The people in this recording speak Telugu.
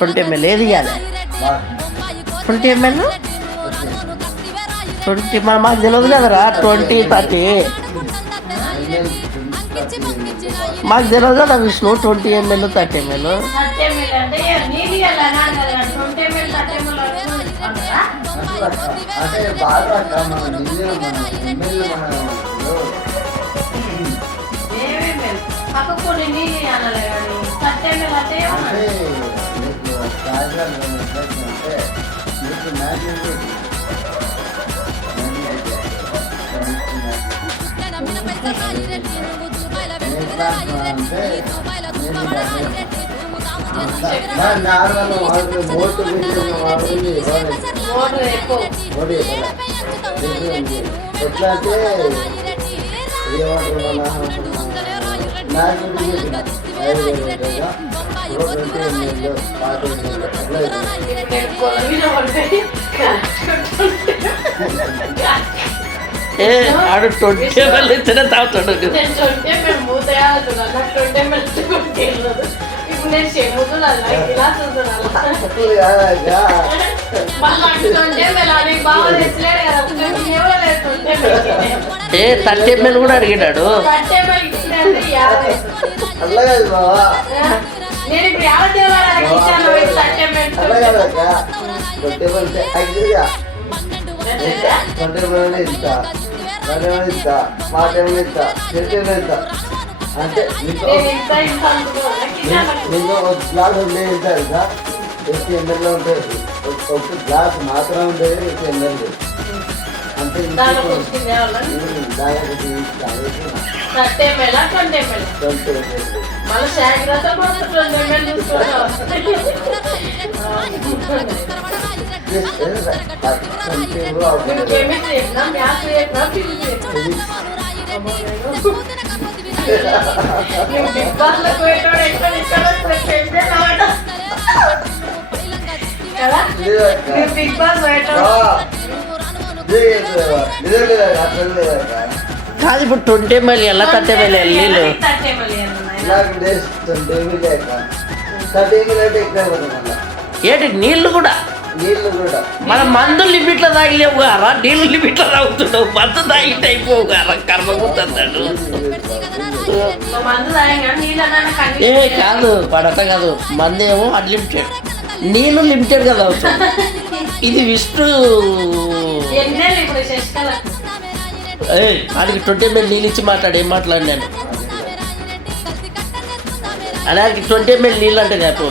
20 ml ఏది ఇవ్వాలి 20 ml 20 మాకు తెలియదు కదరా 20 30 మాకు తెలియదు కదా విష్ణు 20 ml 30 ml ఎట్లా అంటే ఆడు 20 ml ఇచ్చినా తాగుతాడు ఏ 30 ml కూడా అడిగినాడు అట్లా కాదు బావా అంటే నీకు ఒక గ్లాస్ ఉండే తెలుసా 80 ml ఉంటుంది ఒక గ్లాస్ మాత్రం ఉండేది 80 ml అంటే కాదు ఇప్పుడు 20 ml ఎలా 30 ml నీళ్ళు ఏంటి నీళ్ళు కూడా మన మందు లిమిట్లో తాగిలేవు గారా నీళ్ళు లిమిట్లో తాగుతున్నావు మందు తాగితే అయిపోవు గారా కర్మగుతున్నాడు ఏ కాదు పడత కాదు మందేమో అన్లిమిటెడ్ నీళ్ళు లిమిటెడ్ కదా అవుతుంది ఇది విష్ణు వాడికి 20 ml నీళ్ళు ఇచ్చి మాట్లాడు ఏం మాట్లాడి నేను అలాగే 20 ml నీళ్ళు అంటే చెప్పు